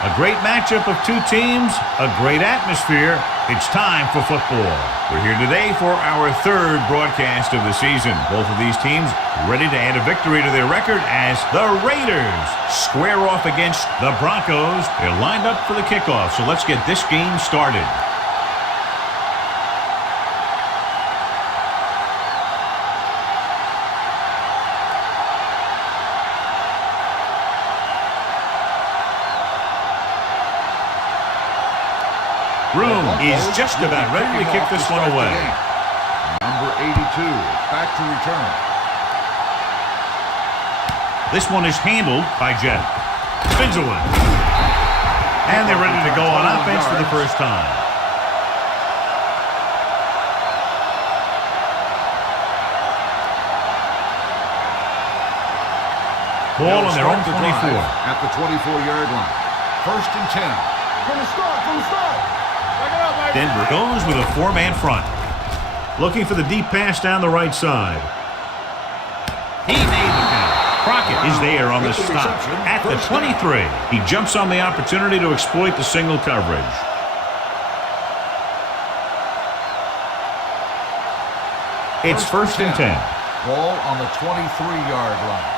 A great matchup of two teams, a great atmosphere. It's time for football. We're here today for our third broadcast of the season. Both of these teams ready to add a victory to their record as the Raiders square off against the Broncos. They're lined up for the kickoff, so let's get this game started. Room is just about ready to kick this one away. Number 82, back to return. This one is handled by Jet. Spins away. And they're ready to go on offense for the first time. Ball on their own 24. At the 24-yard line. First and 10. From the start. Denver goes with a four-man front. Looking for the deep pass down the right side. He made the catch. Crockett is there on the stop at the 23. He jumps on the opportunity to exploit the single coverage. It's first and 10. Ball on the 23-yard line.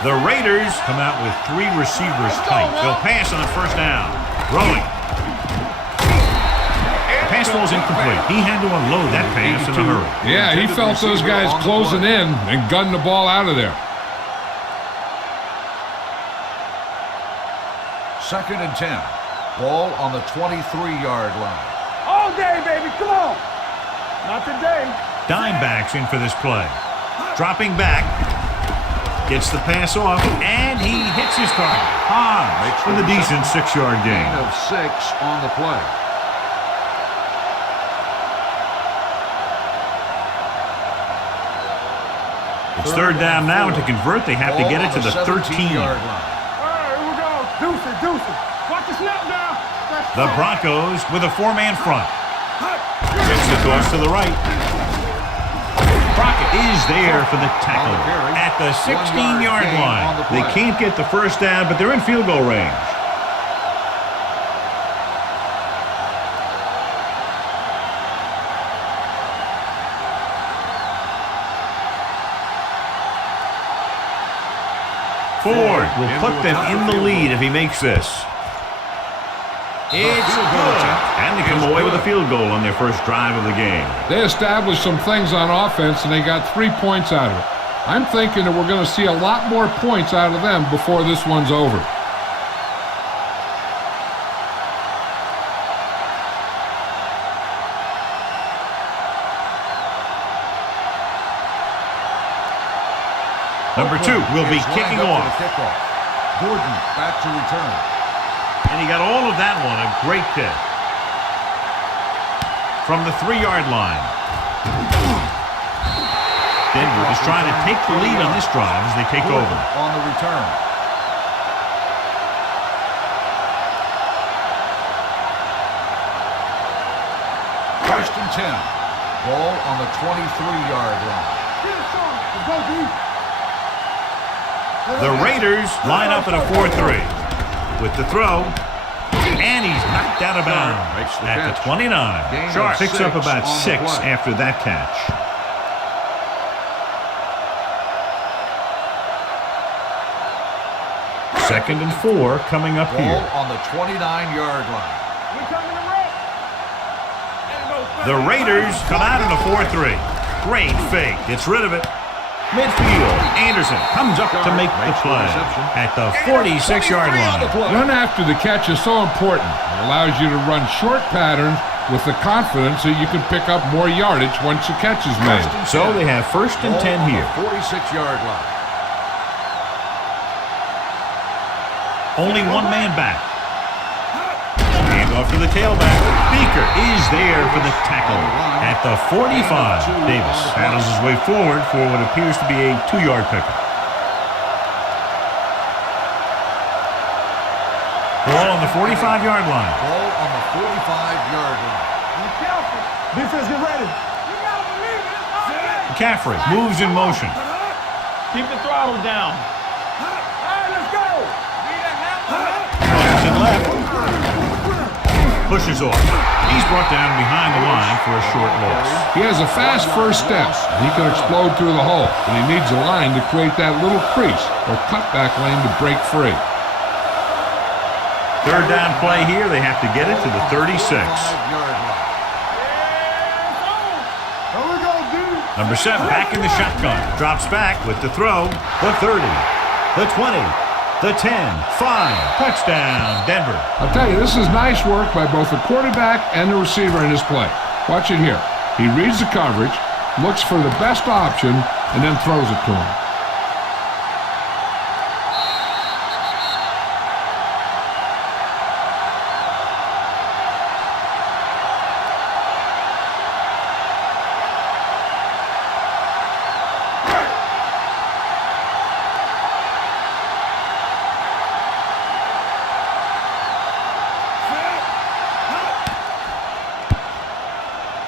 The Raiders come out with three receivers tight. They'll pass on first down. Rolling. Pass ball's incomplete. He had to unload that pass in a hurry. Yeah, he felt those guys closing in and gunned the ball out of there. Second and 10. Ball on the 23-yard line. All day, baby. Come on. Not today. Dime backs in for this play. Dropping back. Gets the pass off, and he hits his target. Hodge with a decent 6-yard gain. Gain of 6 on the play. It's third down now, and to convert, they have to get it to the 13. All right, here we go. Deuces. Watch the snap now. The Broncos with a four-man front. Gets the toss to the right. Crockett is there for the tackle at the 16-yard line. They can't get the first down, but they're in field goal range. Ford will put them in the lead if he makes this. It's good. And they come away with a field goal on their first drive of the game. They established some things on offense, and they got 3 points out of it. I'm thinking that we're going to see a lot more points out of them before this one's over. Number 2 will be kicking off. Gordon back to return. And he got all of that one. A great kick. From the 3-yard line. Denver is trying to take the lead on this drive as they take over. On the return. First and 10. Ball on the 23-yard line. The Raiders line up in a 4-3. With the throw, and he's knocked out of bounds at the 29. Sharp picks up about 6 after that catch. Second and 4 coming up here. On the 29-yard line. The Raiders come out in a 4-3. Great fake. Gets rid of it. Midfield, Anderson comes up to make the play at the 46-yard line. Run after the catch is so important. It allows you to run short patterns with the confidence that you can pick up more yardage once the catch is made. So they have first and 10 here. 46-yard line. Only one man back. Hand off to the tailback. Beaker is there for the tackle at the 45. Davis battles his way forward for what appears to be a 2-yard pickup. Ball on the 45-yard line. Ball on the 45-yard line. Defense, get ready. McCaffrey moves in motion. Keep the throttle down. pushes off. He's brought down behind the line for a short loss. He has a fast first step, and he can explode through the hole, but he needs a line to create that little crease or cutback lane to break free. Third down play here. They have to get it to the 36. Number 7 back in the shotgun. Drops back with the throw. The 30, the 20, the 10, 5. Touchdown, Denver. I'll tell you, this is nice work by both the quarterback and the receiver in his play. Watch it here. He reads the coverage, looks for the best option, and then throws it to him.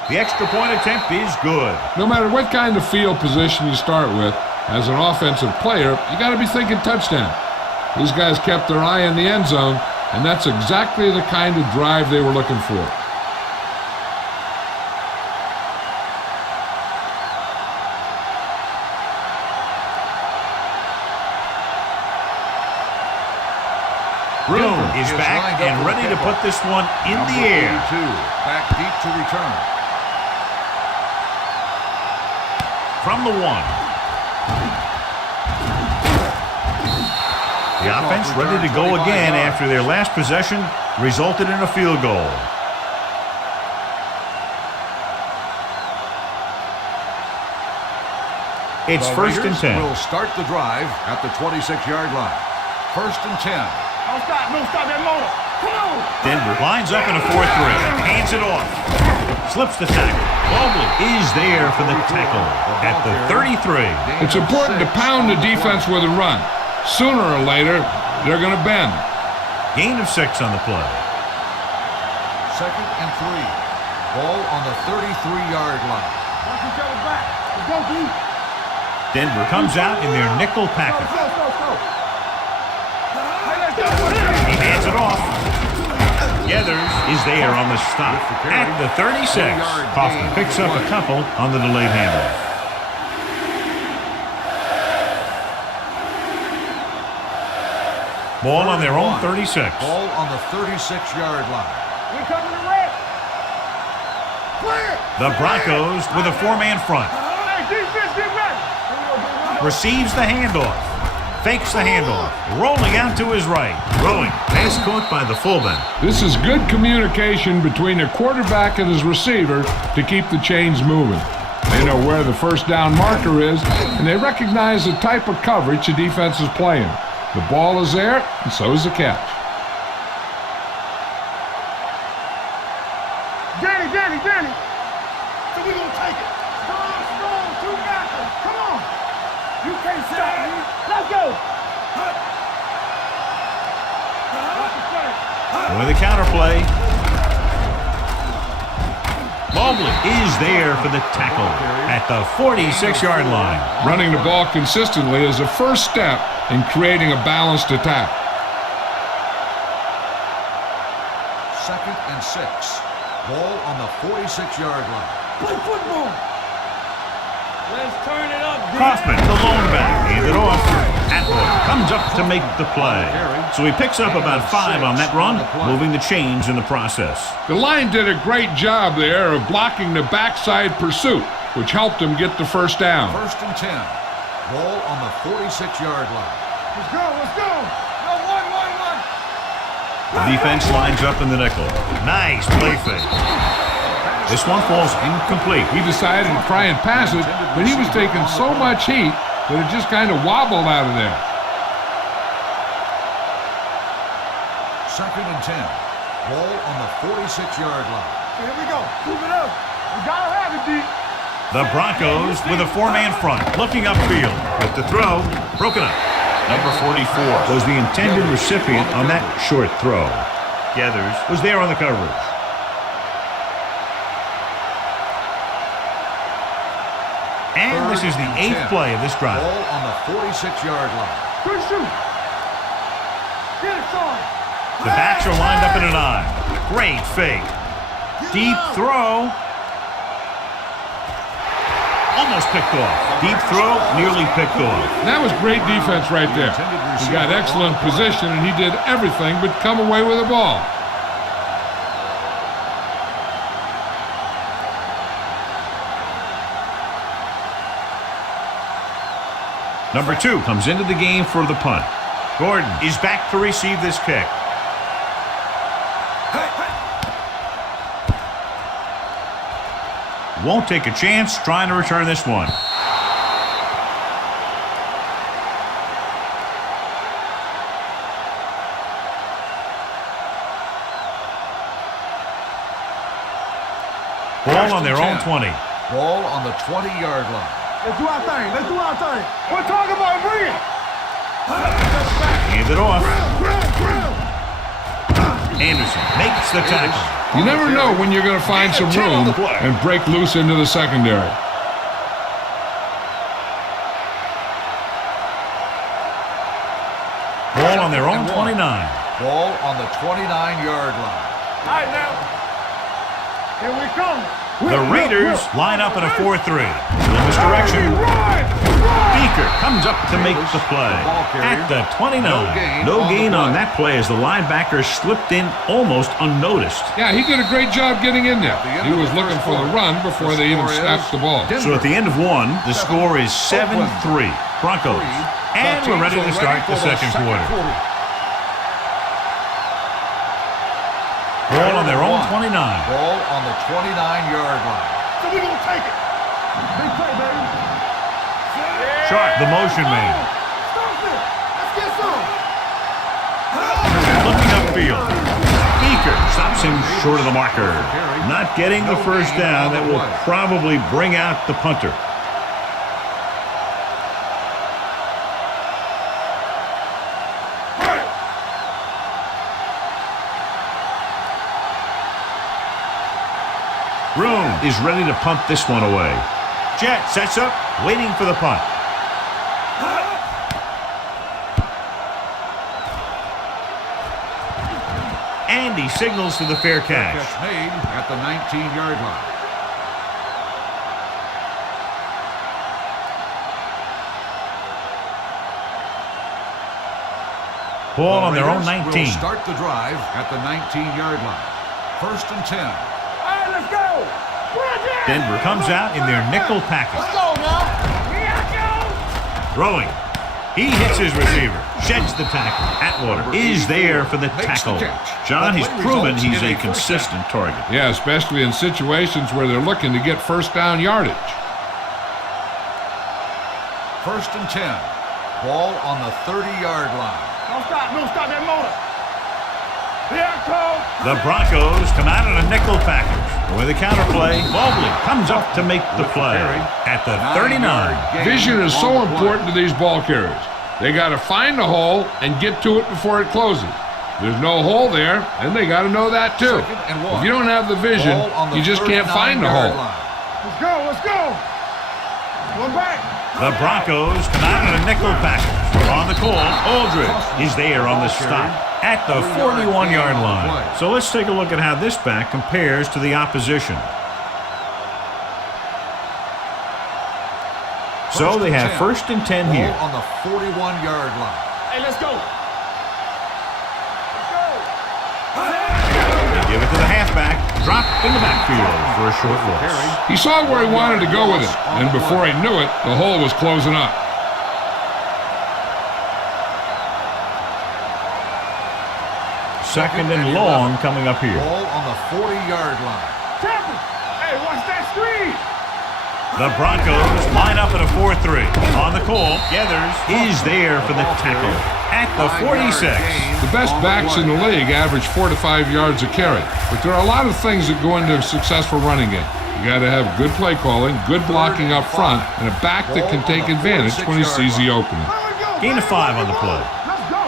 The extra point attempt is good. No matter what kind of field position you start with, as an offensive player, you got to be thinking touchdown. These guys kept their eye on the end zone, and that's exactly the kind of drive they were looking for. Broom is back and ready to put this one in the air. Back deep to return. From the 1. The offense ready to go again after their last possession resulted in a field goal. It's first and 10. We'll start the drive at the 26-yard line. First and 10. Don't stop that motor. Come on. Denver lines up in a 4-3. Hands it off. Slips the tackle. Mobley is there for the tackle at the 33. It's important to pound the defense with a run. Sooner or later, they're going to bend. Gain of 6 on the play. Second and 3. Ball on the 33-yard line. Watch each other back. Let's go, D. Denver comes out in their nickel package. He hands it off. Gathers is there on the stop at the 36. Kaufman picks up a couple on the delayed handoff. Ball on their own 36. Ball on the 36-yard line. We coming to red. Clear. The Broncos with a 4-man front. Hey, defense, get ready. Receives the handoff. Fakes the handoff. Rolling out to his right. Throwing. Pass caught by the fullback. This is good communication between the quarterback and his receiver to keep the chains moving. They know where the first down marker is, and they recognize the type of coverage the defense is playing. The ball is there, and so is the catch. Danny. So we gonna take it. Strong, 2 backers. Come on. You can't stop me. Let's go. With the counterplay. Mobley is there for the tackle at the 46-yard line. Running the ball consistently is the first step in creating a balanced attack. Second and 6. Ball on the 46-yard line. Play football. Let's turn it up, D. Kaufman, the lone back, handed off. Atwood comes up to make the play. So he picks up about 5 on that run, moving the chains in the process. The line did a great job there of blocking the backside pursuit, which helped him get the first down. First and 10. Ball on the 46-yard line. Let's go. No, one. The defense lines up in the nickel. Nice play fake. This one falls incomplete. He decided to try and pass it, but he was taking so much heat that it just kind of wobbled out of there. Second and 10. Ball on the 46-yard line. Here we go. Move it up. We gotta have it, D. The Broncos with a 4-man front, looking upfield. With the throw, broken up. Number 44 was the intended recipient on that short throw. Gathers was there on the coverage. And this is the 8th play of this drive. Ball on the 46-yard line. Good shoot. Get it, son. The backs are lined up in an I. Great fake. Deep throw. Almost picked off. Deep throw, nearly picked off. That was great defense right there. He got excellent position, and he did everything but come away with the ball. Number 2 comes into the game for the punt. Gordon is back to receive this kick. Won't take a chance trying to return this one. Ball on their own 20. Ball on the 20-yard line. Let's do our thing. Let's do our thing. We're talking about bringing. Hand it off. Anderson makes the tackle. You never know when you're going to find some room and break loose into the secondary. Ball on their own 29. Ball on the 29-yard line. All right, now. Here we come. The Raiders line up in a 4-3. Little misdirection. Beaker comes up to make the play at the 29. No gain on that play as the linebacker slipped in almost unnoticed. Yeah, he did a great job getting in there. He was looking for the run before they even snapped the ball. So at the end of 1, the score is 7-3. Broncos. And we're ready to start the second quarter. Ball on their own 29. Ball on the 29-yard line. So we're going to take it. Big play, baby. Sharp, the motion man. Stop it. Let's get some. Looking upfield. Beaker stops him short of the marker. Not getting the first down. That will probably bring out the punter. Room is ready to punt this one away. Jet sets up, waiting for the punt. And he signals to the fair catch. Catch made at the 19-yard line. Ball on their own 19. Will start the drive at the 19-yard line. 1st and 10. All right, let's go. Denver comes out in their nickel package. Let's go now. Here I go. Throwing. He hits his receiver. Sheds the tackle. Atwater is there for the tackle. John, he's proven he's a consistent target. Yeah, especially in situations where they're looking to get first down yardage. 1st and 10. Ball on the 30-yard line. Don't stop that motor. Here I come. The Broncos come out in a nickel package. With a counterplay, Mobley comes up to make the play at the 39. Vision is so important to these ball carriers. They got to find the hole and get to it before it closes. There's no hole there, and they got to know that too. If you don't have the vision, you just can't find the hole. Let's go. One back. The Broncos come out in a nickel package. On the call, Aldridge is there on the stop at the 41-yard line. So let's take a look at how this back compares to the opposition. So they have 1st and 10 here. On the 41-yard line. Hey, let's go. They give it to the halfback. Drop in the backfield for a short loss. He saw where he wanted to go with it, and before he knew it, the hole was closing up. Second and long coming up here. Ball on the 40-yard line. Temple. Hey, watch that screen. The Broncos line up in a 4-3. On the call, Gathers is there for the tackle at the 46. The best backs in the league average 4 to 5 yards a carry, but there are a lot of things that go into a successful running game. You got to have good play calling, good blocking up front, and a back that can take advantage when he sees the opening. Gain of 5 on the play. Let's go.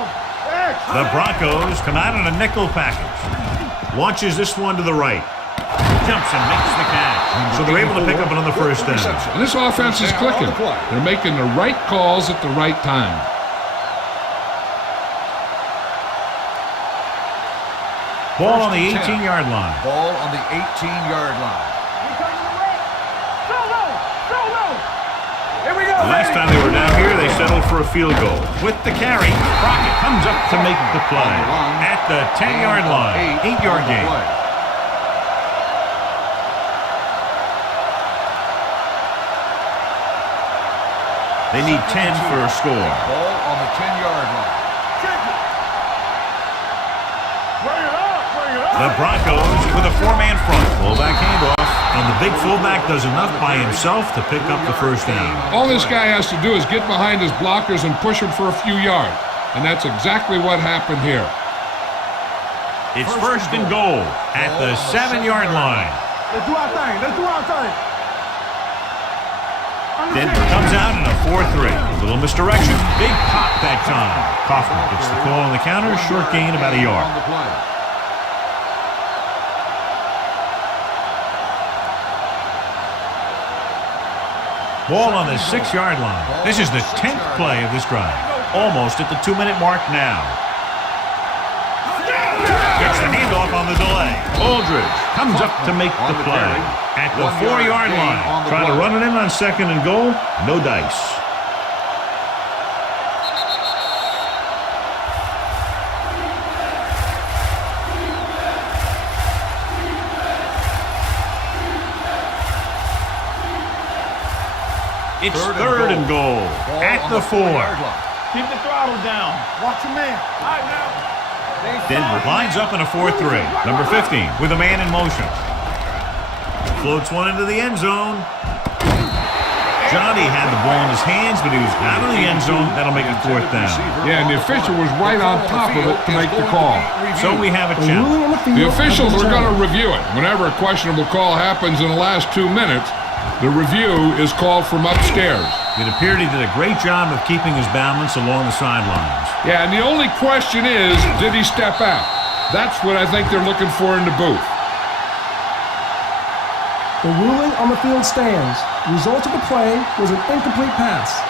The Broncos come out in a nickel package. Launches this one to the right. Jumps and makes the catch. So they're able to pick up another first down. And this offense is clicking. They're making the right calls at the right time. Ball on the First and 10. 18-yard line. Ball on the 18-yard line. Here we go. Last time they were down here, they settled for a field goal. With the carry, Crockett comes up to make the play. At the 10-yard line, 8-yard gain. They need 10 for a score. Ball on the 10-yard line. The Broncos with a 4-man front. Fullback handoff. And the big fullback does enough by himself to pick up the first down. All this guy has to do is get behind his blockers and push them for a few yards. And that's exactly what happened here. It's first and goal at the 7-yard line. Let's do our thing. Let's do our thing. Denver comes out in a 4-3. A little misdirection. Big pop that time. Kaufman gets the call on the counter. Short gain about a yard. Ball on the 6-yard line. This is the 10th play of this drive. Almost at the 2-minute mark now. Gets the handoff on the delay. Aldridge comes up to make the play. At the 4-yard line. Trying to run it in on second and goal. No dice. It's third and goal at the 4. Keep the throttle down. Watch your man. All right, now. Denver lines up in a 4-3. Number 15 with a man in motion. Floats one into the end zone. Johnny had the ball in his hands, but he was out of the end zone. That'll make it fourth down. Yeah, and the official was right on top of it to make the call. So we have a challenge. The officials are going to review it. Whenever a questionable call happens in the last 2 minutes, the review is called from upstairs. It appeared he did a great job of keeping his balance along the sidelines. Yeah, and the only question is, did he step out? That's what I think they're looking for in the booth. The ruling on the field stands. The result of the play was an incomplete pass.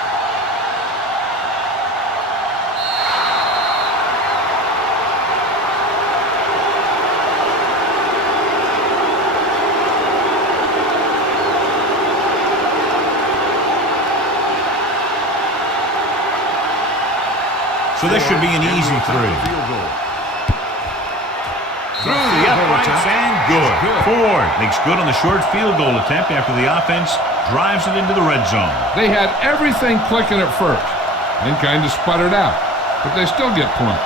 So this should be an easy 3. Through the uprights and good. Ford makes good on the short field goal attempt after the offense drives it into the red zone. They had everything clicking at first and kind of sputtered out, but they still get points.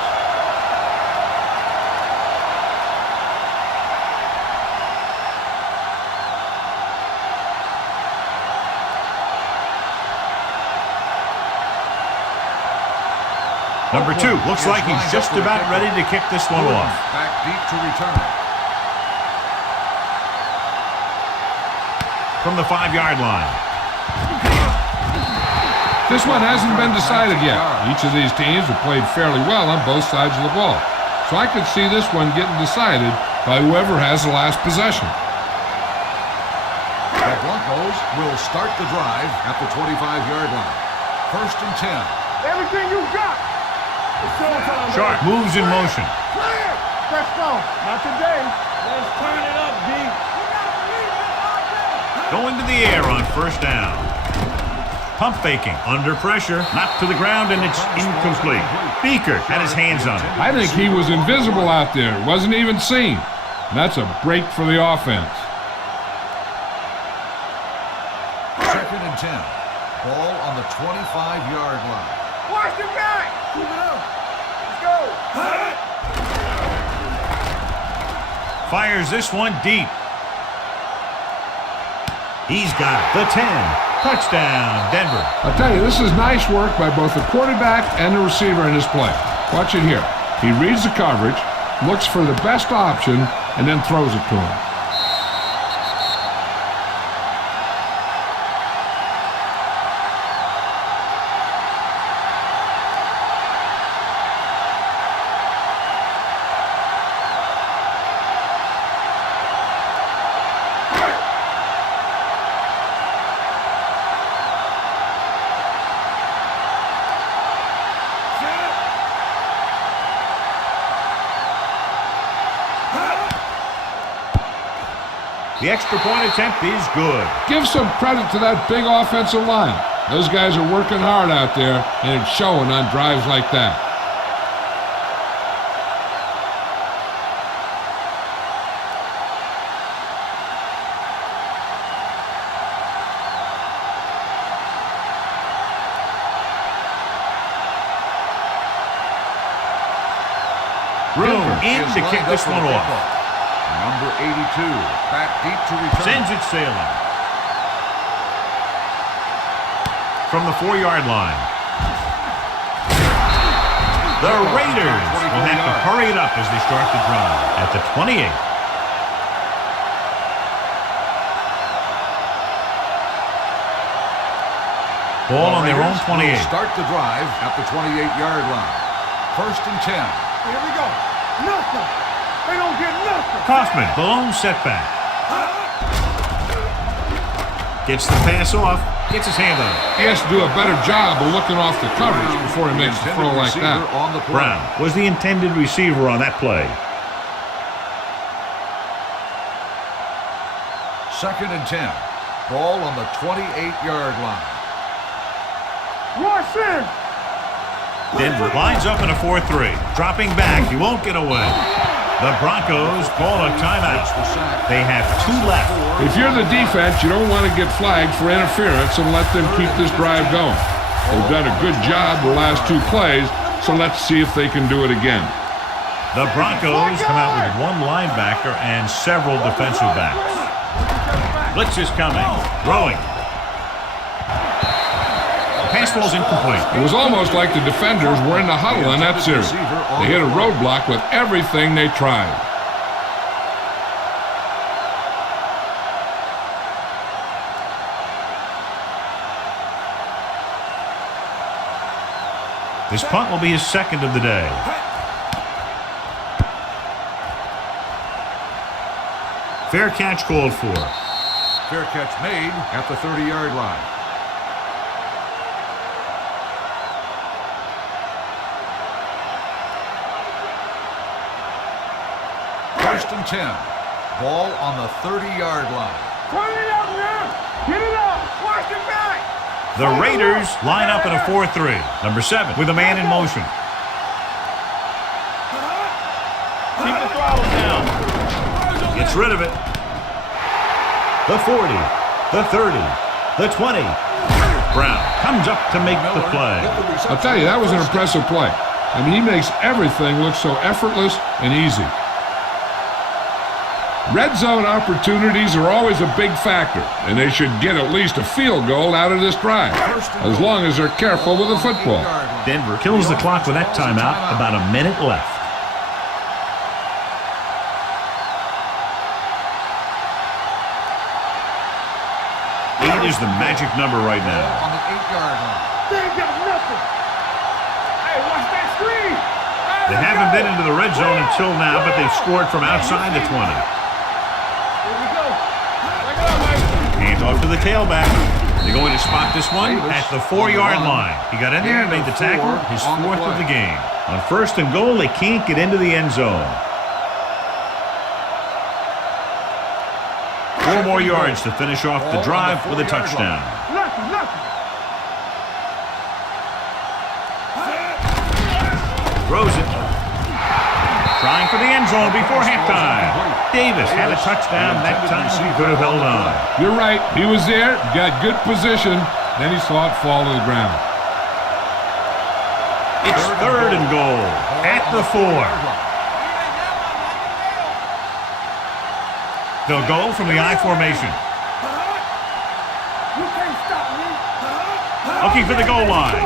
Number 2 looks like he's just about ready to kick this one off. Back deep to return it. From the 5-yard line. This one hasn't been decided yet. Each of these teams have played fairly well on both sides of the ball. So I could see this one getting decided by whoever has the last possession. The Broncos will start the drive at the 25-yard line. First and 10. Everything you got. Sharp moves in motion. Clear. Let's go. Not today. Let's turn it up, D. Going to the air on first down. Pump faking. Under pressure. Knocked to the ground, and it's incomplete. Beaker had his hands on it. I think he was invisible out there. Wasn't even seen. And that's a break for the offense. Second and 10. Ball on the 25-yard line. Watch the back. Keep it up. Let's go. Fires this one deep. He's got the 10. Touchdown, Denver. I'll tell you, this is nice work by both the quarterback and the receiver in this play. Watch it here. He reads the coverage, looks for the best option, and then throws it to him. The extra point attempt is good. Give some credit to that big offensive line. Those guys are working hard out there, and it's showing on drives like that. Room in to kick this one off. Number 82, back deep to return. Sends it sailing. From the 4-yard line. The Raiders will have to hurry it up as they start the drive at the 28. Ball on their own 28. Start the drive at the 28-yard line. 1st and 10. Here we go. Nothing. They don't get nothing. Kaufman, the lone setback. Gets the pass off. Gets his hand on it. He has to do a better job of looking off the coverage before he makes a throw like that. Brown was the intended receiver on that play. 2nd and 10. Ball on the 28-yard line. Rush in. Denver lines up in a 4-3. Dropping back, he won't get away. The Broncos call a timeout. They have 2 left. If you're the defense, you don't want to get flagged for interference and let them keep this drive going. They've done a good job the last 2 plays, so let's see if they can do it again. The Broncos come out with 1 linebacker and several defensive backs. Blitz is coming. Throwing. Pass ball's incomplete. It was almost like the defenders were in the huddle in that series. They hit a roadblock with everything they tried. This punt will be his 2nd of the day. Fair catch called for. Fair catch made at the 30-yard line. First and 10. Ball on the 30-yard line. Turn it up now. Get it up. Watch it back. The Raiders line up in a 4-3. Number 7 with a man in motion. Keep the throttle down. Gets rid of it. The 40, the 30, the 20. Brown comes up to make the play. I'll tell you, that was an impressive play. I mean, he makes everything look so effortless and easy. Red zone opportunities are always a big factor, and they should get at least a field goal out of this drive, as long as they're careful with the football. Denver kills the clock with that timeout, about a minute left. 8 is the magic number right now. On the 8-yard line. They ain't got nothing. Hey, watch that screen. They haven't been into the red zone until now, but they've scored from outside the 20. Hand off to the tailback. They're going to spot this one at the 4-yard line. He got in there and made the tackle, his 4th of the game. On 1st and goal, they can't get into the end zone. 4 more yards to finish off the drive with a touchdown. Nothing. Throws it. Trying for the end zone before halftime. Davis had a touchdown that time. He could have held on. You're right. He was there, got good position, then he saw it fall to the ground. It's 3rd and goal at the 4. They'll go from the I formation. You can't stop me. Looking for the goal line.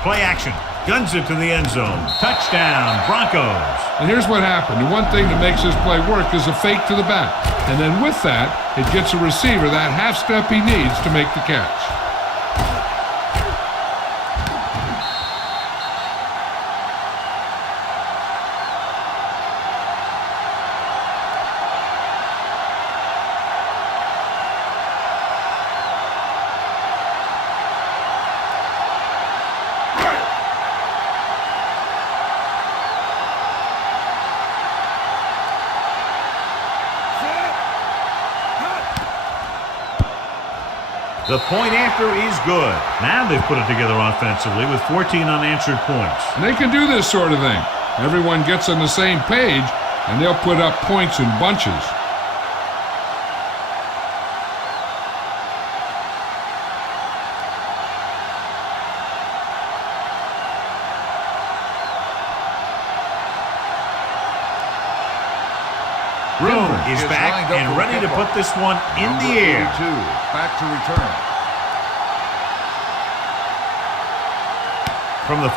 Play action. Guns it to the end zone. Touchdown, Broncos. And here's what happened. The one thing that makes this play work is a fake to the back. And then with that, it gets a receiver that half step he needs to make the catch. The point after is good. Now they've put it together offensively with 14 unanswered points. And they can do this sort of thing. Everyone gets on the same page, and they'll put up points in bunches. Broom is back lined up and for ready to put this one in the air. Back to return. From the 5.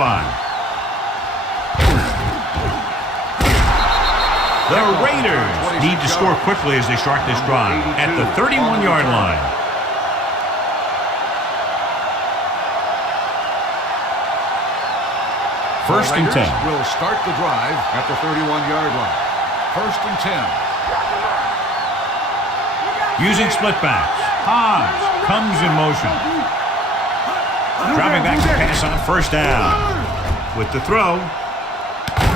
The Raiders need to score quickly as they start this drive at the 31-yard line. First and 10. Will start the drive at the 31-yard line. First and 10. Using split backs. Hodge comes in motion. Dropping back to pass on first down. With the throw.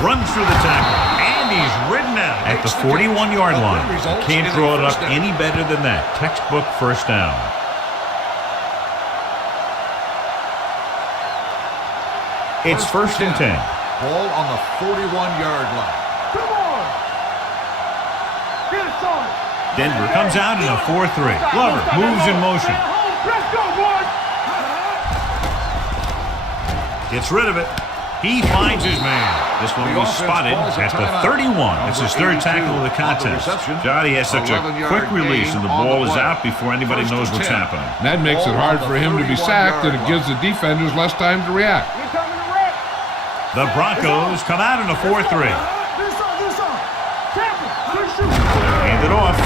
Runs through the tackle. And he's ridden out at the 41-yard line. Can't draw it up any better than that. Textbook first down. It's first and 10. Ball on the 41-yard line. Come on. Get it started. Denver comes out in a 4-3. Glover moves in motion. Let's go, boys. Gets rid of it. He finds his man. This one was spotted at the 31. It's his third tackle of the contest. Johnny has such a quick release, and the ball is out before anybody knows what's happening. That makes it hard for him to be sacked, and it gives the defenders less time to react. The Broncos come out in a 4-3. Hand it off.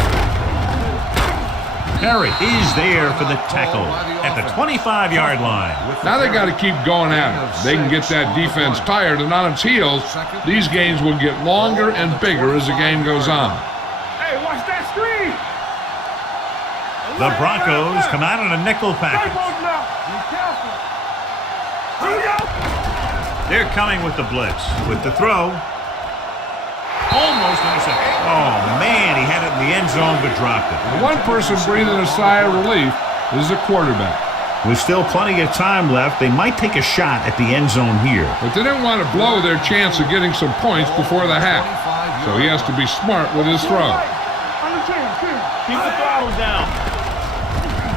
Perry is there for the tackle at the 25-yard line. Now they got to keep going at it. They can get that defense tired and on its heels. These games will get longer and bigger as the game goes on. Hey, watch that screen. The Broncos come out in a nickel package. Be careful. They're coming with the blitz. With the throw. Almost intercepted. Oh, man, he had it in the end zone but dropped it. The one person breathing a sigh of relief is the quarterback. With still plenty of time left, they might take a shot at the end zone here. But they didn't want to blow their chance of getting some points before the half. So he has to be smart with his throw. Keep the throttle down.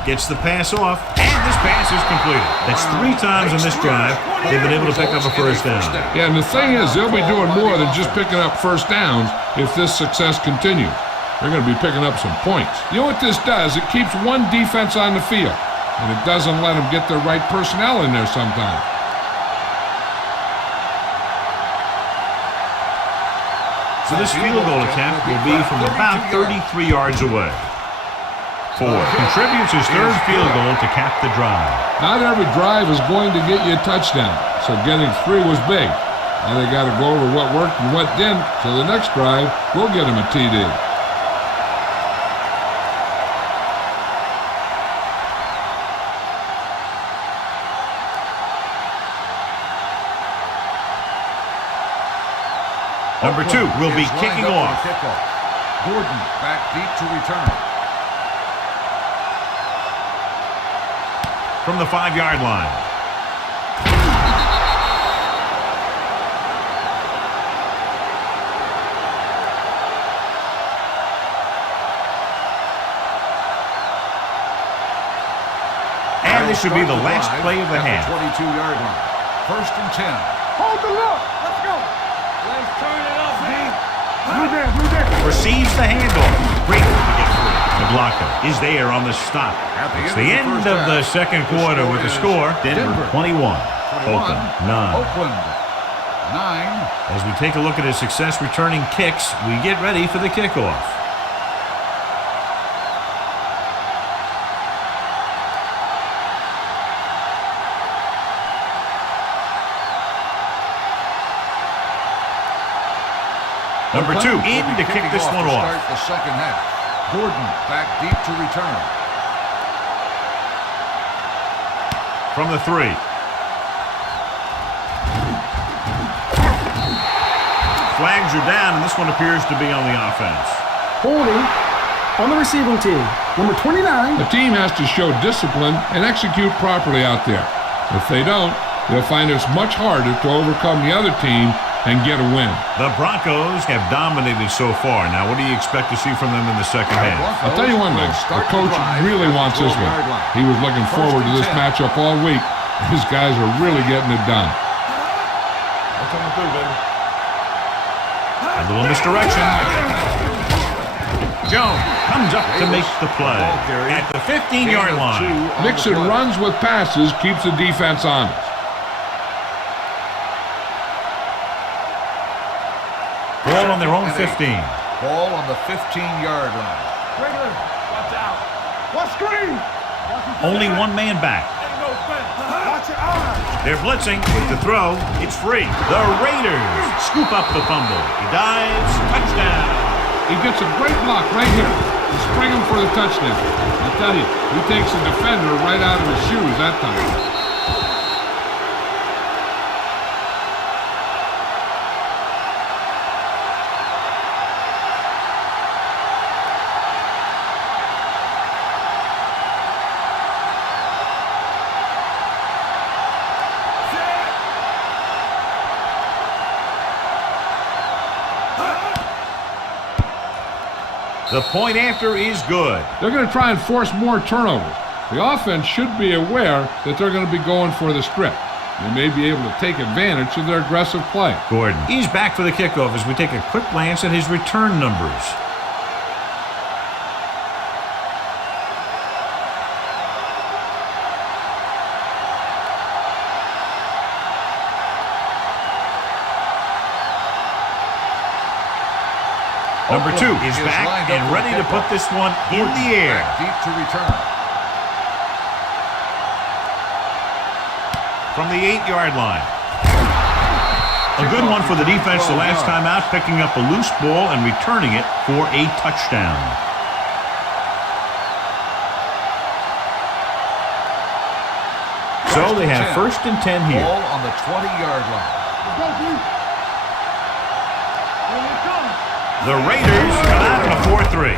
Gets the pass off, and this pass is completed. That's 3 times on this drive they've been able to pick up a first down. Yeah, and the thing is, they'll be doing more than just picking up first downs if this success continues. They're going to be picking up some points. You know what this does? It keeps one defense on the field, and it doesn't let them get the right personnel in there sometimes. So this field goal attempt will be from about 33 yards away. Ford contributes his third field goal to cap the drive. Not every drive is going to get you a touchdown, so getting 3 was big. Now they got to go over what worked and what didn't, so the next drive will get them a TD. Number 2 will be kicking off. Gordon back deep to return. From the 5-yard line. And this should be the last play of the half. 22-yard line. First and 10. Hold the look. Let's go. Let's turn it up, man. Move there. Receives the handoff. Great to get through. The blocker is there on the stop. It's the end of the second quarter with the score. Denver 21. Oakland 9. Oakland 9. As we take a look at his success returning kicks, we get ready for the kickoff. Number 2 in to kick this one off. Start the second half. Gordon back deep to return. From the 3. Flags are down, and this one appears to be on the offense. Holding. on the receiving team. Number 29. The team has to show discipline and execute properly out there. If they don't, they'll find it's much harder to overcome the other team and get a win. The Broncos have dominated so far. Now, what do you expect to see from them in the second half? I'll tell you one thing. The coach really wants this one. He was looking forward to this matchup all week. His guys are really getting it done. A little misdirection. Jones comes up to make the play at the 15-yard line. Mixing runs with passes keeps the defense honest. Ball on their own 15. Ball on the 15-yard line. Regular, watch out. What screen? Only one man back. Watch your eyes. They're blitzing with the throw. It's free. The Raiders scoop up the fumble. He dives. Touchdown. He gets a great block right here. He's springing for the touchdown. I'll tell you, he takes the defender right out of his shoes that time. The point after is good. They're going to try and force more turnovers. The offense should be aware that they're going to be going for the strip. They may be able to take advantage of their aggressive play. Gordon, he's back for the kickoff as we take a quick glance at his return numbers. Number 2 is back and ready to put this one in the air. Deep to return. From the 8-yard line. A good one for the defense the last time out, picking up a loose ball and returning it for a touchdown. So they have 1st and 10 here. Ball on the 20-yard line. The Raiders come out in a 4-3.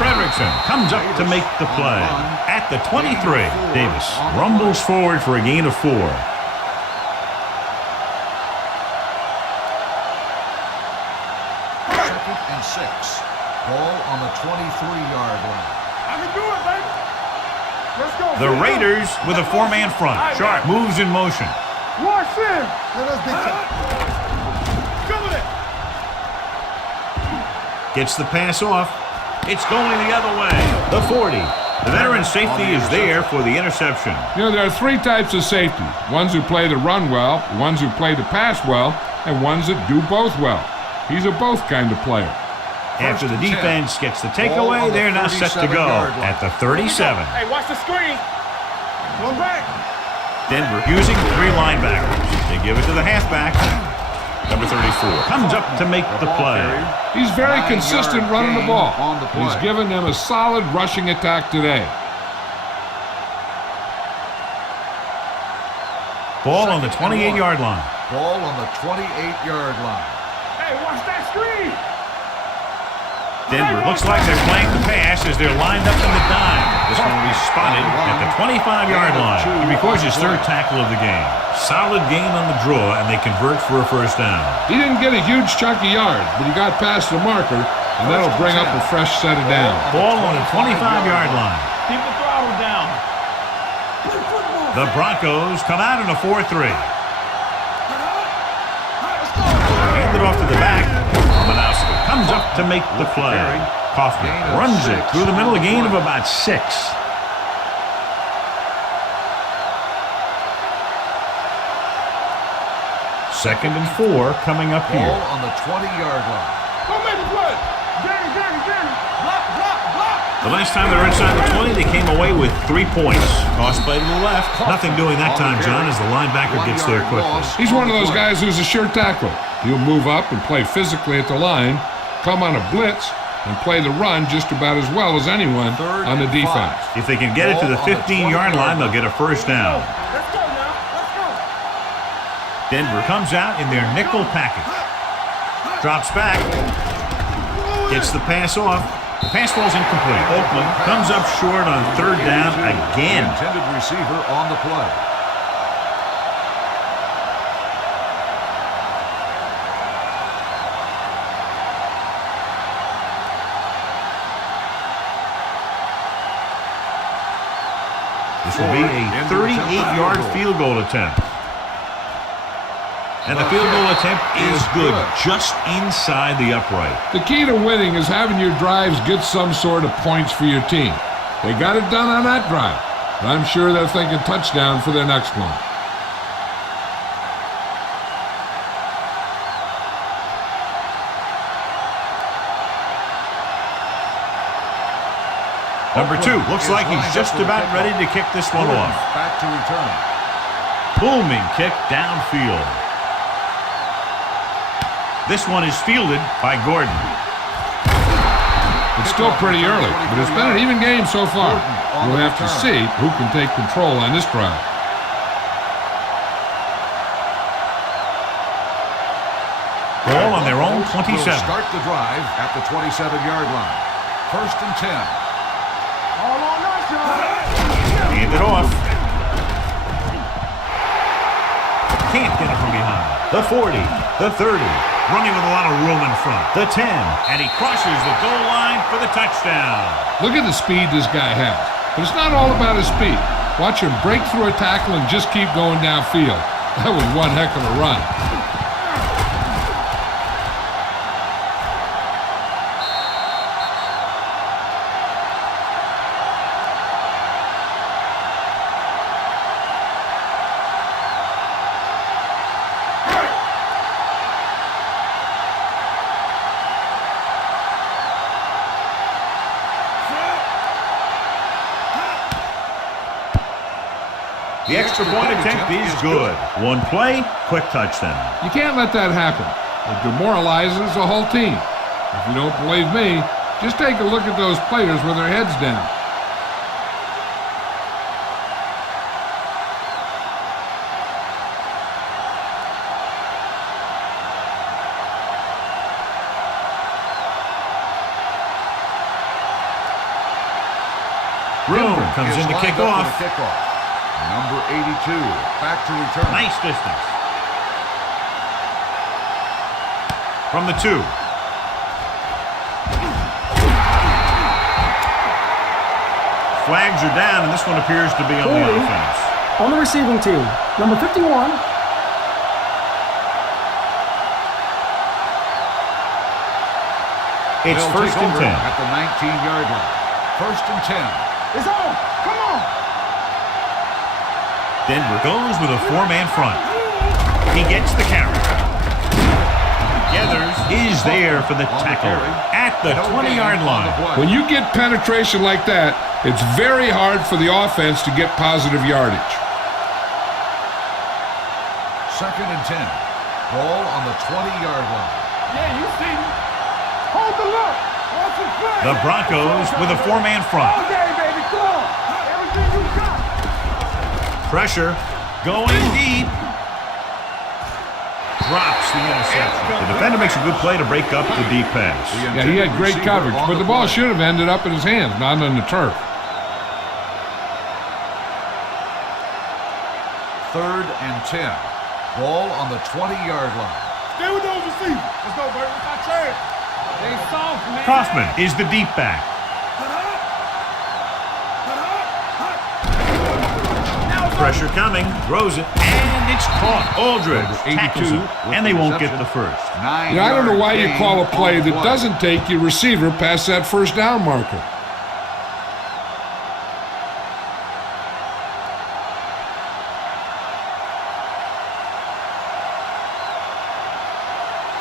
Frederickson comes up to make the play. At the 23, Davis rumbles forward for a gain of 4. Second and 6. Ball on the 23-yard line. I can do it, baby. Let's go. The Raiders with a 4-man front. Sharp moves in motion. Watch this. Let us beat you. Come with it. Gets the pass off. It's going the other way. The 40. The veteran safety is there for the interception. You know, there are 3 types of safety. Ones who play to run well, ones who play to pass well, and ones that do both well. He's a both kind of player. After the defense gets the takeaway, they're now set to go at the 37. Hey, watch the screen. One back. Denver using 3 linebackers. They give it to the halfback. Number 34 comes up to make the play. He's very consistent running the ball. On the play. He's given them a solid rushing attack today. Ball on the 28-yard line. Ball on the 28-yard line. Hey, watch that screen. Denver looks like they're playing the pass as they're lined up in the dime. This one will be spotted at the 25-yard line. He records his 3rd tackle of the game. Solid gain on the draw, and they convert for a 1st down. He didn't get a huge chunk of yards, but he got past the marker, and that'll bring up a fresh set of downs. Ball on the 25-yard line. Keep the throttle down. The Broncos come out in a 4-3. Hand it off to the back. Romanowski comes up to make the play. Kaufman runs it through the middle, a gain of about 6. Second and 4 coming up here. Ball on the 20-yard line. Don't make it play. Danny. Block. The last time they were inside the 20, they came away with 3 points. Cross play to the left. Nothing doing that time, John, as the linebacker gets there quickly. He's one of those guys who's a sure tackle. He'll move up and play physically at the line, come on a blitz, and play the run just about as well as anyone on the defense. If they can get it to the 15-yard line, they'll get a 1st down. Let's go now. Let's go. Denver comes out in their nickel package. Drops back. Gets the pass off. The pass falls incomplete. Oakland comes up short on third down again. Intended receiver on the play. This will be a 38-yard field goal attempt. And the field goal attempt is good, just inside the upright. The key to winning is having your drives get some sort of points for your team. They got it done on that drive, but I'm sure they're thinking touchdown for their next one. Number 2, looks like he's just about ready to kick this one off. Back to return. Booming kick downfield. This one is fielded by Gordon. It's still pretty early, but it's been an even game so far. We'll have to see who can take control on this drive. Ball on their own 27. Will start the drive at the 27-yard line. 1st and 10. All on us, y'all. Hand it off. Can't get it from behind. The 40, the 30. Running with a lot of room in front. The 10. And he crosses the goal line for the touchdown. Look at the speed this guy has. But it's not all about his speed. Watch him break through a tackle and just keep going downfield. That was one heck of a run. The extra point attempt is good. One play, quick touchdown. You can't let that happen. It demoralizes the whole team. If you don't believe me, just take a look at those players with their heads down. Broom comes in to kick off. Number 82, back to return. Nice distance. From the 2. Flags are down, and this one appears to be on the offense. On the receiving team, number 51. It's They'll 1st and 10. At the 19-yard line. 1st and 10. It's on. Come on. Denver goes with a 4-man front. He gets the carry. Gathers is there for the tackle at the 20-yard line. When you get penetration like that, it's very hard for the offense to get positive yardage. 2nd and 10. Ball on the 20-yard line. Yeah, you see me. Hold the look. Watch it play. The Broncos with a 4-man front. Okay, baby, come on. Everything you got. Pressure going deep. Drops the interception. The defender makes a good play to break up the deep pass. Yeah, he had great coverage, but the ball should have ended up in his hands, not on the turf. 3rd and 10. Ball on the 20-yard line. Stay with those receivers. Let's go, baby. It's our chance. They soft, man. Kaufman is the deep back. Pressure coming, throws it, and it's caught. Aldridge, tattoo, and they won't get the first. I don't know why you call a play that doesn't take your receiver past that 1st down marker.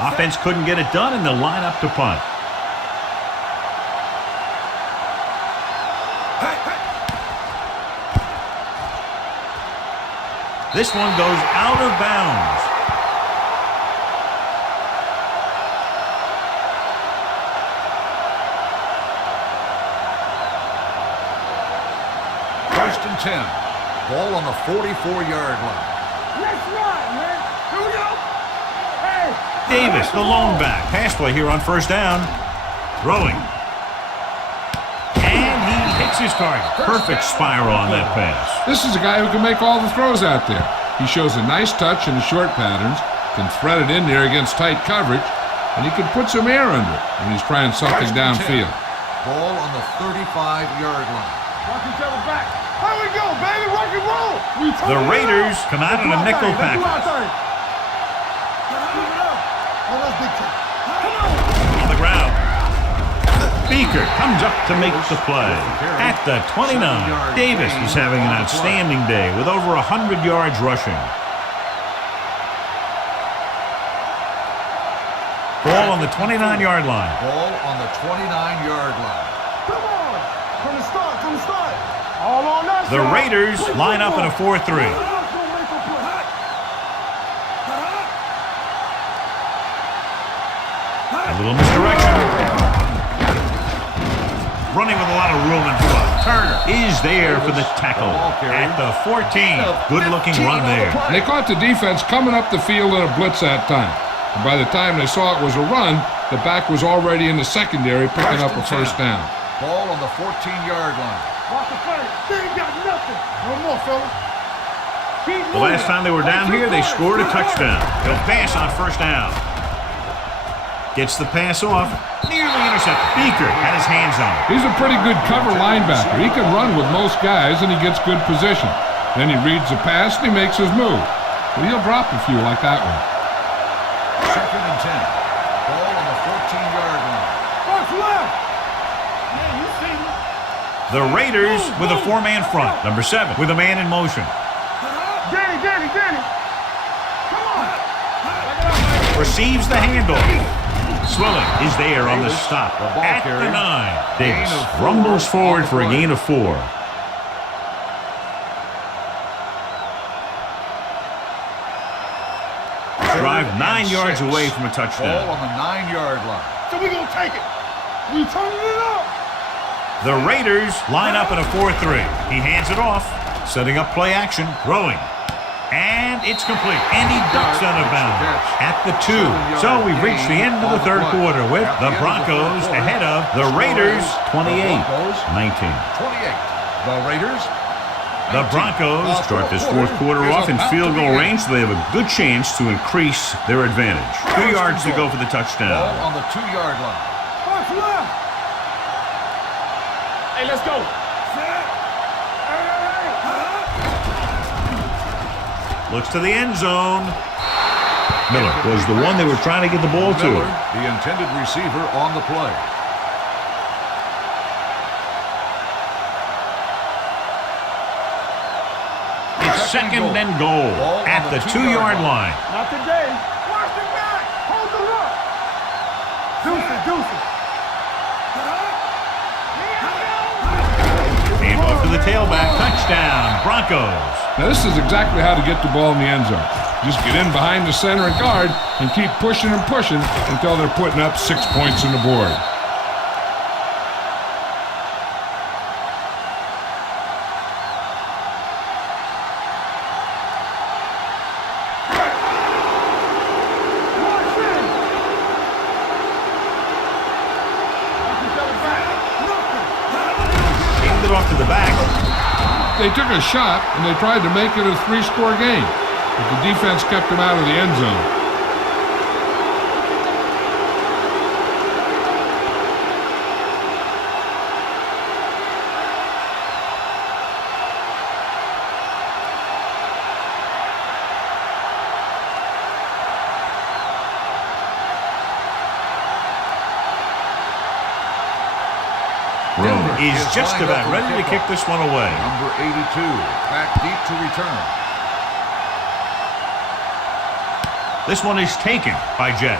Offense couldn't get it done, and they'll line up to punt. This one goes out of bounds. First and 10. Ball on the 44-yard line. Let's run, man. Here we go. Hey. Davis, the lone back. Pass play here on 1st down. Throwing. Hits his target. Perfect spiral on that pass. This is a guy who can make all the throws out there. He shows a nice touch in the short patterns, can thread it in there against tight coverage, and he can put some air under it when he's trying something downfield. Ball on the 35-yard line. Watch each other back. Here we go, baby. Rock and roll. The Raiders come out in a nickel package. On the ground. Beaker comes up to make the play. At the 29, Davis is having an outstanding day with over 100 yards rushing. Ball on the 29-yard line. Ball on the 29-yard line. Come on. From the start. All on us. The Raiders line up in a 4-3. A little misdirection. Running with a lot of room in front. Turner is there for the tackle at the 14. Good-looking run there. They caught the defense coming up the field in a blitz that time. And by the time they saw it was a run, the back was already in the secondary picking up a first down. Ball on the 14-yard line. Watch the play. They ain't got nothing. No more, fella. The last time they were down here, they scored a touchdown. They'll pass on first down. Gets the pass off. Nearly intercepted. Beaker had his hands on it. He's a pretty good cover linebacker. He can run with most guys, and he gets good position. Then he reads the pass, and he makes his move. But he'll drop a few like that one. Second and 10. Ball on the 14-yard line. What's left? Yeah, you see me. The Raiders with a four-man front. Number 7 with a man in motion. Danny. Come on. Receives the handoff. Swilling is there on the stop at the 9. Davis rumbles forward for a gain of 4. Drive 9 yards away from a touchdown. Ball on the 9-yard line. So we gonna take it. We turning it up. The Raiders line up in a 4-3. He hands it off, setting up play action, throwing. And it's complete. And he ducks out of bounds at the 2. So we've reached the end of the third quarter with the Broncos ahead of the Raiders 28-19. 28. The Raiders. The Broncos start this fourth quarter off in field goal range, so they have a good chance to increase their advantage. 2 yards to go for the touchdown. Ball on the 2-yard line. What's left? Hey, let's go. Looks to the end zone. Miller was the one they were trying to get the ball to. Miller, the intended receiver on the play. It's second and goal at the 2-yard line. Not today. Watch the back. Hold the look. Deuce. Hand off to the tailback. Touchdown, Broncos. Now, this is exactly how to get the ball in the end zone. Just get in behind the center and guard and keep pushing until they're putting up 6 points on the board. Handed off to the back. They took a shot, and they tried to make it a 3-score game. But the defense kept them out of the end zone. Is just about ready to kick this one away. Number 82, back deep to return. This one is taken by Jet.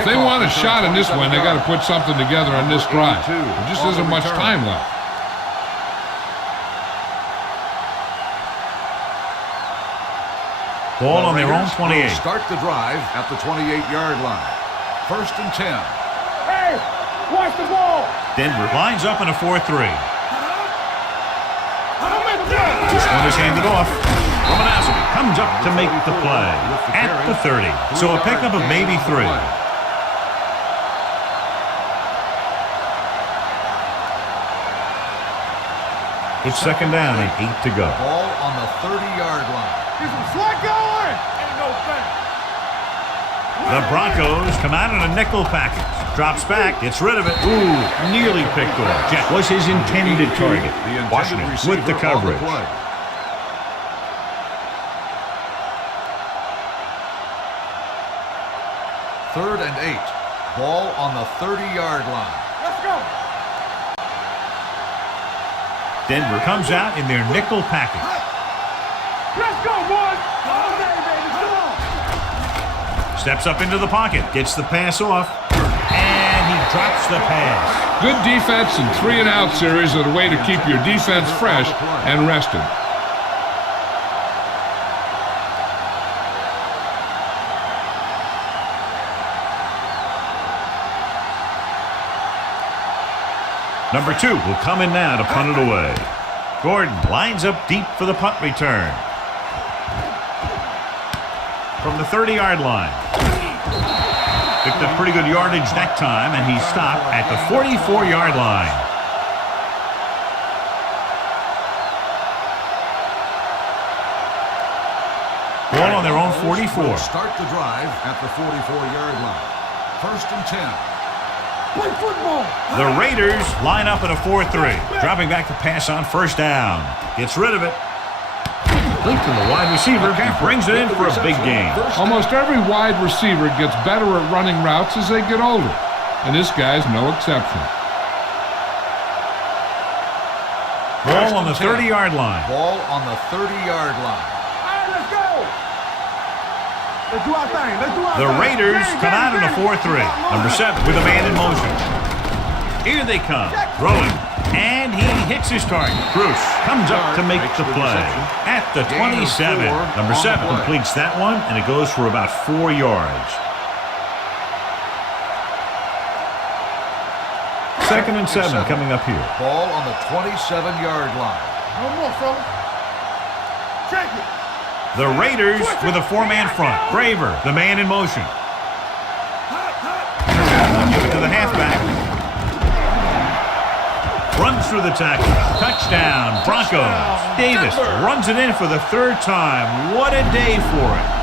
If they want a shot in this one, they got to put something together on this drive. There just isn't much time left. Ball on their own 28. Start the drive at the 28-yard line. First and 10. Hey, watch the ball. Denver lines up in a 4-3. This one is handed off. Romanowski comes up to make the play at the 30. So a pickup of maybe 3. It's second down and 8 to go. Ball on the 30-yard line. Get some slack going. Ain't no thing. The Broncos come out in a nickel package. Drops back, gets rid of it. Ooh, nearly picked off. Jet was his intended target. Washington with the coverage. Third and 8. Ball on the 30-yard line. Let's go. Denver comes out in their nickel package. Let's go, boys. All day, baby. Come on. Steps up into the pocket, gets the pass off, and he drops the pass. Good defense and 3-and-out series are the way to keep your defense fresh and rested. Number 2 will come in now to punt it away. Gordon lines up deep for the punt return. From the 30-yard line. Picked up pretty good yardage that time, and he stopped at the 44-yard line. Ball on their own 44. Start the drive at the 44-yard line. First and 10. Play football. The Raiders line up in a 4-3. Dropping back to pass on first down. Gets rid of it. Complete to the wide receiver. He brings it in for a big game. Almost every wide receiver gets better at running routes as they get older, and this guy's no exception. Ball on the 30-yard line. Ball on the 30-yard line. All right, let's go. Let's do our thing. Let's do our The thing. Raiders Gang, come out in a gang, 4-3. gang. Number 7 with a man in motion. Here they come. Throwing. And he hits his target. Bruce comes up to make the play. At the 27. Number 7 completes that one, and it goes for about 4 yards. Second and 7 coming up here. Ball on the 27-yard line. No more, fellas. Check it. The Raiders with a 4-man front. Braver, the man in motion. Give it to the halfback. Runs through the tackle. Touchdown, Broncos. Davis runs it in for the 3rd time. What a day for it.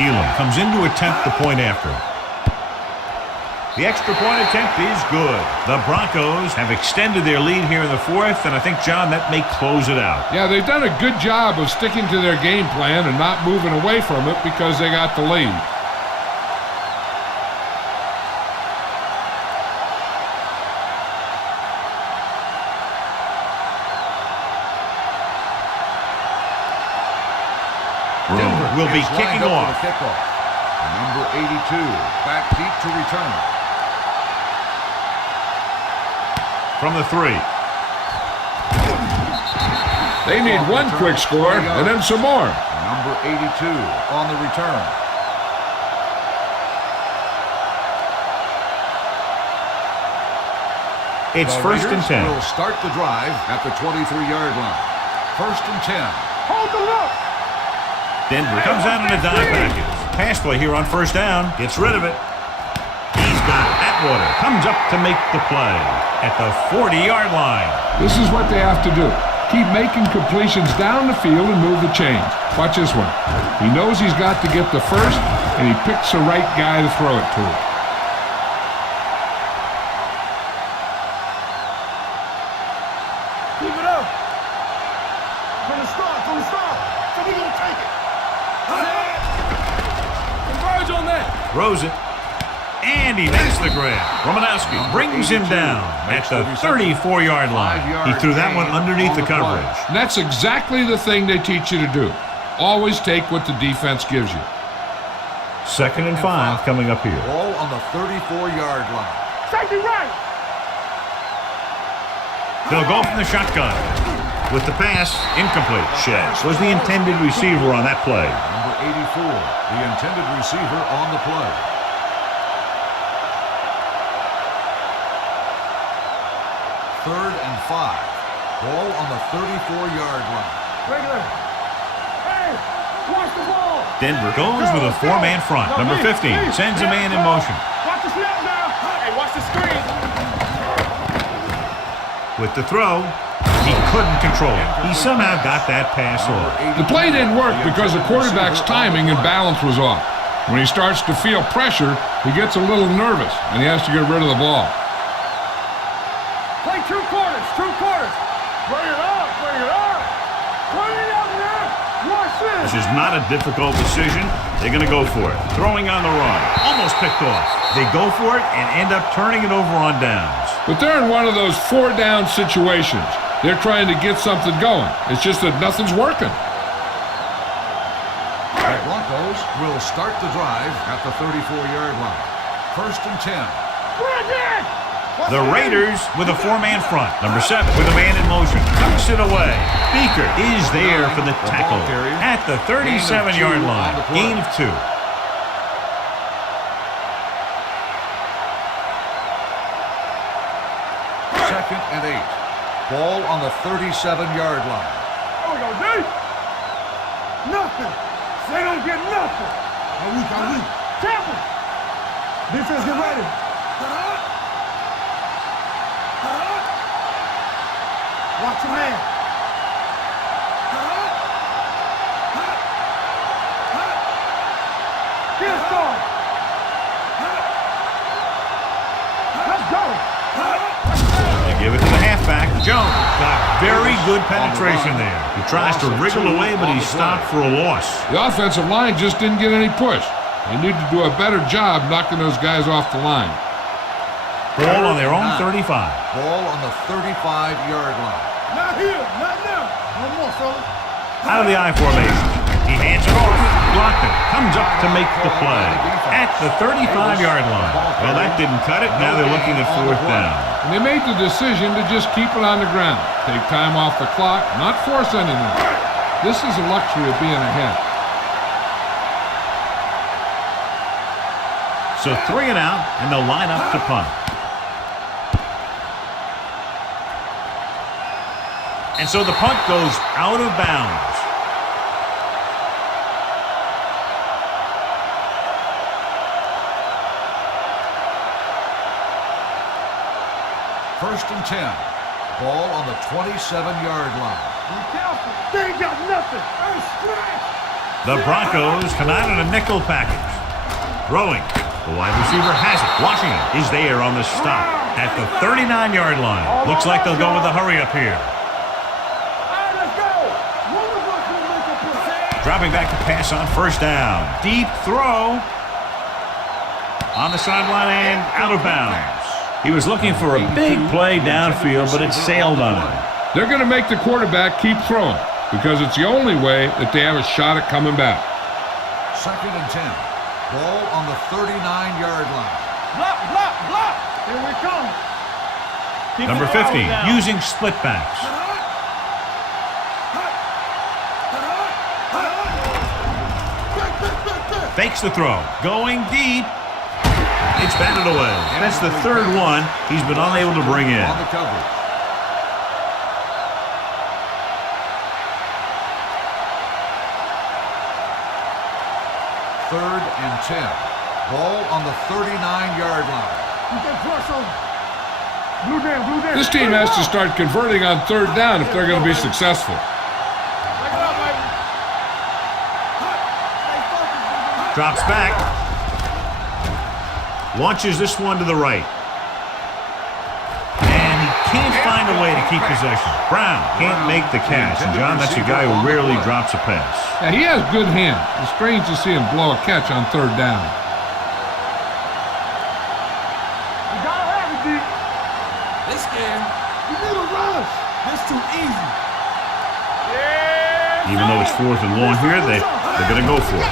Elam comes in to attempt the point after. The extra point attempt is good. The Broncos have extended their lead here in the 4th, and I think, John, that may close it out. Yeah, they've done a good job of sticking to their game plan and not moving away from it because they got the lead. Denver will be is kicking lined up off. for the kickoff. Number 82, back deep to return. From the 3. They need one quick score and then some more. Number 82 on the return. It's first and 10. Will start the drive at the 23-yard line. First and 10. Hold the look. Denver comes out in a dime package. Pass play here on first down. Gets rid of it. He's got Atwater. Comes up to make the play at the 40-yard line. This is what they have to do. Keep making completions down the field and move the chains. Watch this one. He knows he's got to get the first, and he picks the right guy to throw it to. Keep it up. From the start. So we're going to take it. Converge on that. Throws it. And he makes the grab. Romanowski brings him down at the 34-yard line. He threw that one underneath the coverage. And that's exactly the thing they teach you to do. Always take what the defense gives you. Second and 5 coming up here. Ball on the 34-yard line. Safety right. They'll go from the shotgun. With the pass, incomplete. Sheds was the intended receiver on that play. Number 84, the intended receiver on the play. 3rd and 5. Ball on the 34-yard line. Regular. Hey, watch the ball. Denver goes with a four-man front. Number 15 sends a man in motion. Watch the snap now. Hey, watch the screen. With the throw, he couldn't control it. He somehow got that pass off. The play didn't work because the quarterback's timing and balance was off. When he starts to feel pressure, he gets a little nervous, and he has to get rid of the ball. Play 2 quarters, 2 quarters. Bring it up, bring it up. Put it up there. Watch this. This is not a difficult decision. They're going to go for it. Throwing on the run. Almost picked off. They go for it and end up turning it over on downs. But they're in one of those 4-down situations. They're trying to get something going. It's just that nothing's working. The Broncos will start the drive at the 34-yard line. 1st and 10. Brandon! The Raiders with a four-man front. Number 7 with a man in motion. Tucks it away. Beaker is there for the tackle at the 37-yard line. Gain of 2. 2nd and 8. Ball on the 37-yard line. There we go, D. Nothing. They don't get nothing. Are we? Tackle. Defense, get ready. Watch your man. Get started. Let's go. They give it to the halfback. Jones got very good penetration there. He tries to wriggle away, but he's stopped for a loss. The offensive line just didn't get any push. They need to do a better job knocking those guys off the line. Ball on their own 35. Ball on the 35-yard line. Not here. Not now. No more, fella. Out of the I formation. He hands it off. Blocked it. Comes up to make the play at the 35-yard line. Well, that didn't cut it. Now they're looking at 4th down. And they made the decision to just keep it on the ground. Take time off the clock, not force anything. This is a luxury of being ahead. So 3 and out, and they'll line up to punt. And so the punt goes out of bounds. First and 10. Ball on the 27-yard line. Be careful. They ain't got nothing. Hey, stretch. The Broncos come out in a nickel package. Throwing. The wide receiver has it. Washington is there on the stop at the 39-yard line. Looks like they'll go with a hurry-up here. Dropping back to pass on 1st down. Deep throw. On the sideline and out of bounds. He was looking for a big play downfield, but it sailed on him. They're going to make the quarterback keep throwing because it's the only way that they have a shot at coming back. 2nd and 10. Ball on the 39-yard line. Block, block, block. Here we come. Keep Number 15, using split backs. Fakes the throw. Going deep. It's batted away. That's the 3rd one he's been unable to bring in. On the coverage. Third and 10. Ball on the 39-yard line. You can press on. Blue down. This team has to start converting on 3rd down if they're going to be successful. Drops back. Launches this one to the right. And he can't find a way to keep possession. Brown can't make the catch. And, John, that's a guy who rarely drops a pass. Yeah, he has good hands. It's strange to see him blow a catch on 3rd down. You gotta have it, D. They scared. You need a rush. This too easy. Yeah. Even though it's 4th and long here, they're going to go for it.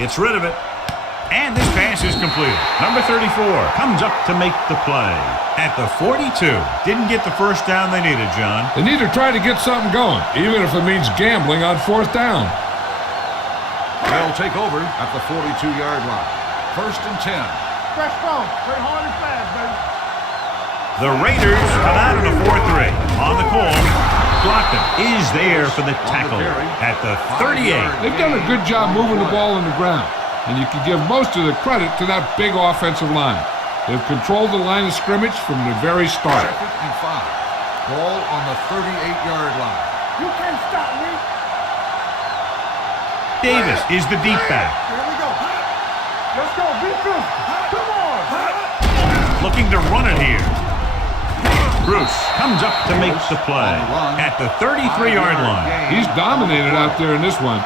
Gets rid of it. And this pass is completed. Number 34 comes up to make the play at the 42. Didn't get the 1st down they needed, John. They need to try to get something going, even if it means gambling on 4th down. They'll take over at the 42-yard line. 1st and 10. Press strong. Play hard and fast, baby. The Raiders come out in a 4-3. On the call, Blockton is there for the tackle at the 38. They've done a good job moving the ball in the ground, and you can give most of the credit to that big offensive line. They've controlled the line of scrimmage from the very start. 2nd and 5. Ball on the 38-yard line. You can't stop me. Davis is the deep back. Here we go. Let's go. Be good. Come on. Looking to run it here. Bruce comes up to make the play at the 33-yard line. He's dominated out there in this one.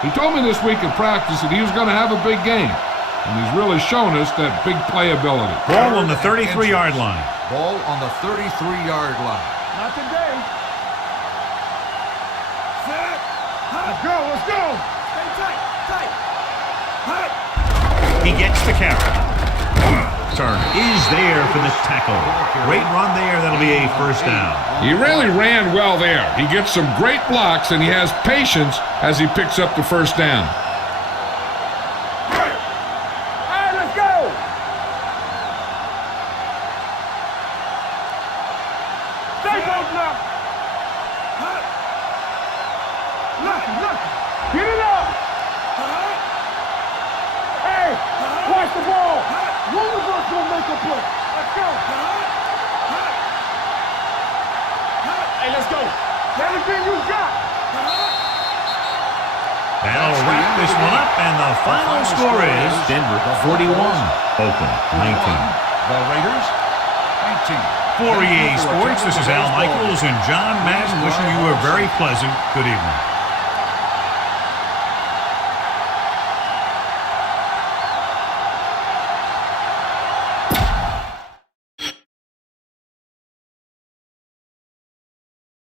He told me this week in practice that he was going to have a big game, and he's really shown us that big playability. Ball on the 33-yard line. Ball on the 33-yard line. Not today. Set. Let's go. Let's go. Stay tight. Tight. Hot. He gets the carry. Turn is there for the tackle. Great run there. That'll be a first down. He really ran well there. He gets some great blocks, and he has patience as he picks up the first down. All right, let's go. Stay close now. Look. Get it up. Hey, watch the ball. One of us gonna make a play. Let's go. Hey, let's go. Everything you got. That'll wrap this one up, and the final score is Denver 41, Oakland 19. The Raiders 19. For EA Sports, this is Al Michaels and John Madden wishing you a very pleasant good evening.